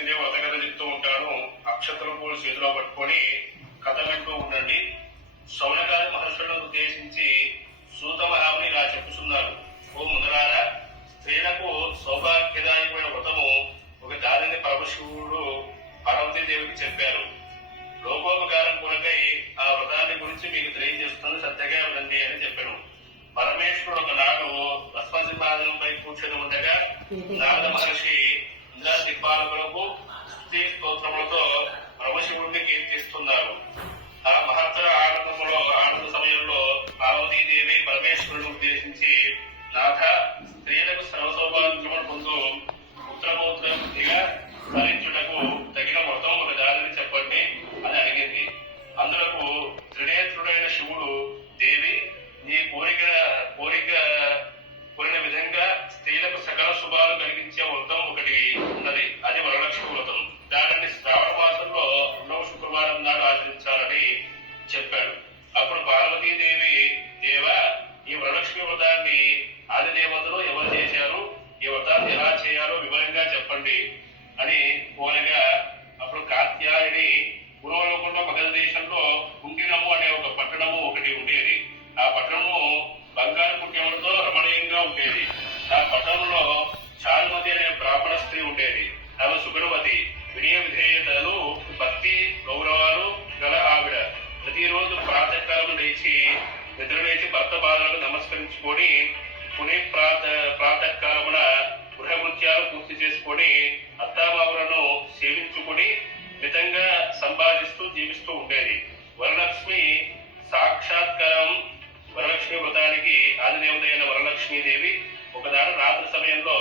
వరలక్ష్మీదేవి వ్రత కథ చెప్తూ ఉంటాను. అక్షతల పూలు చేతిలో పట్టుకొని కథ వింటూ ఉండండి. శౌనకాది మహర్షులను ఉద్దేశించి సూత మహాముని ఇలా చెప్పుతున్నారు. ఓ మునరారా, స్త్రీలకు సౌభాగ్యదాయకమైన వ్రతము ఒక దానిని పరమశివుడు పార్వతీదేవికి చెప్పారు. లోకోపకారం కొరకై ఆ వ్రతాన్ని గురించి మీకు తెలియజేస్తుంది, శ్రద్ధగా వినండి అని చెప్పాను. పరమేశ్వరుడు ఒకనాడు భస్మసింహాసనంపై కూర్చొని ఉండగా నారద మహర్షి ఇంద్ర దిక్పాలకులకు స్తుతి స్తోత్రములతో పరమశివుడిని కీర్తిస్తున్నారు. ఆ మహత్తర ఆనంద సమయంలో పార్వతీదేవి పరమేశ్వరుని ఉద్దేశించి, నాథ, స్త్రీలకు సర్వసౌభాగ్యములు పొందు పుత్రపౌత్రగా భరించుటకు తగిన వ్రతం ఒక దారిని చెప్పండి అని అడిగింది. అందులకు త్రినేత్రుడైన శివుడు, దేవి, నీ కోరిన విధంగా స్త్రీలకు సకల శుభాలు కలిగించే వ్రతం ఒకటి ఉన్నది. అది వరలక్ష్మి వ్రతం. దానిని శ్రావణ మాసంలో 2వ శుక్రవారం నాడు ఆచరించాలని చెప్పాడు. అప్పుడు పార్వతీదేవి, దేవా, ఈ వరలక్ష్మి వ్రతాన్ని ఆది దేవతలు ఎవరు చేశారు, ఈ వ్రతాన్ని ఎలా చేయాలో వివరంగా చెప్పండి అని కోరగా, అప్పుడు కాత్యాయని పూర్వలోకంలో మగధ దేశంలో కుంకినము అనే ఒక పట్టణము ఒకటి ఉండేది. ఆ పట్టణము బంగారు కుట్యములతో రమణీయంగా ఉండేది. ఆ పట్టణంలో చారుమతి అనే బ్రాహ్మణ స్త్రీ ఉండేది. ఆమె సుగుణవతి, వినయ విధేయతలు, భక్తి గౌరవాలు గల ఆవిడ. ప్రతిరోజు ప్రాతకాలం నిద్రలేచి భర్త పాదాలకు నమస్కరించుకొని ప్రాతకాలమున గృహకృత్యాలు పూర్తి చేసుకొని అత్తామావులను సేవించుకుని మితంగా సంపాదిస్తూ జీవిస్తూ ఉండేది. వరలక్ష్మి సాక్షాత్కారం వరలక్ష్మి వ్రతానికి ఆదిదేవతైన వరలక్ష్మీదేవి ఒకనాడు రాత్రి సమయంలో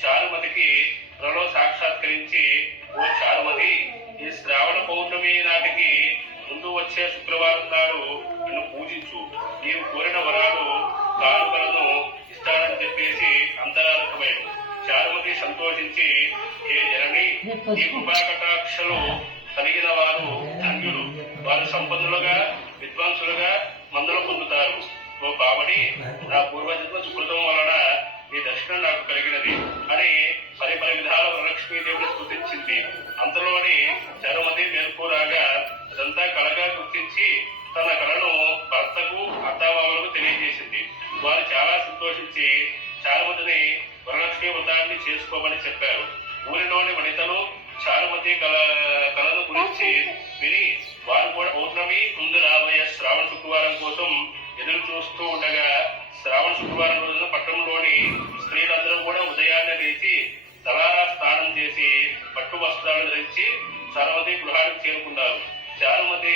చారుమతికి త్వరలో సాక్షాత్కరించి, ఓ చారుమతి, ఈ శ్రావణ పౌర్ణమి నాటికి ముందు వచ్చే శుక్రవారం నాడు నిన్ను పూజించు. నీవు కోరిన వరాలు కానుకలను ఇస్తానని చెప్పేసి అంతరార్థమైంది. చారుమతి సంతోషించి, ఏ జనని, ఈ కృపాకటాక్షలు కలిగిన వారు ధన్యులు, వారు సంపన్నులుగా విద్వాంసులుగా మందులు పొందుతారు. ఓ పావని, నా పూర్వజన్మ సుకృతం వలన ఈ దర్శనం నాకు కలిగినది అని పరి విధాల వరలక్ష్మీదేవిని స్తుతించింది. అంతలోని చారుమతి మేల్కోరాగా అదంతా కళగా గుర్తించి తన కళను భర్తకు అత్తామామలకు తెలియజేసింది. వారు చాలా సంతోషించి చారుమతిని వరలక్ష్మి వ్రతాన్ని చేసుకోమని చెప్పారు. ఊరిలోని వనితలు చారుమతి కళను గురించి విని వారు కూడా పౌర్ణమి ముందు రాబోయే శ్రావణ శుక్రవారం కోసం ఎదురు చూస్తూ ఉండగా, శ్రావణ శుక్రవారం రోజున పట్టణంలోని స్త్రీలందరూ కూడా ఉదయాన్నే లేచి తలారా స్నానం చేసి పట్టు వస్త్రాలు ధరించి చారుమతి గృహానికి చేరుకున్నారు. చారుమతి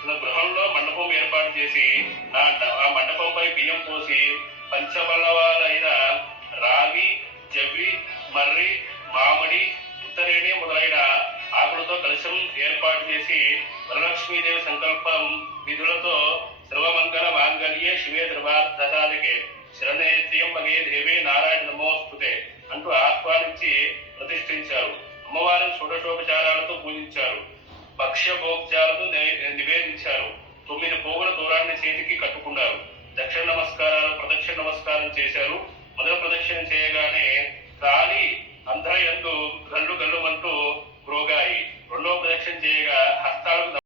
తన గృహంలో మండపం ఏర్పాటు చేసి ఆ మండపంపై బియ్యం పోసి పంచబల్లవాలైన రావి, జవ్వి, మర్రి, మామిడి, ఉత్తరేణి మొదలైన ఆకులతో కలశం ఏర్పాటు చేసి వరలక్ష్మీదేవి సంకల్పం విధులతో సర్వమంగళ మాంగళ్యే శివే ధర్మార్థసాధికే శరణేత్యం మగే దేవే నారాయణ నమోస్తుతే అంటూ ఆహ్వానించి ప్రతిష్ఠించారు. అమ్మవారిని షోడశోపచారాలతో పూజించారు. భక్ష్యభోక్త్యాలతో నివేదించారు. 9 పోగుల దూరాన్ని చేతికి కట్టుకున్నారు. దక్షిణ నమస్కారాలు ప్రదక్షిణ నమస్కారం చేశారు. మొదటి ప్రదక్షిణ చేయగానే కాలి అంధ్రయందు గల్లు గల్లుమంటూ మ్రోగాయి. 2వ ప్రదక్షిణ చేయగా హస్తాలకు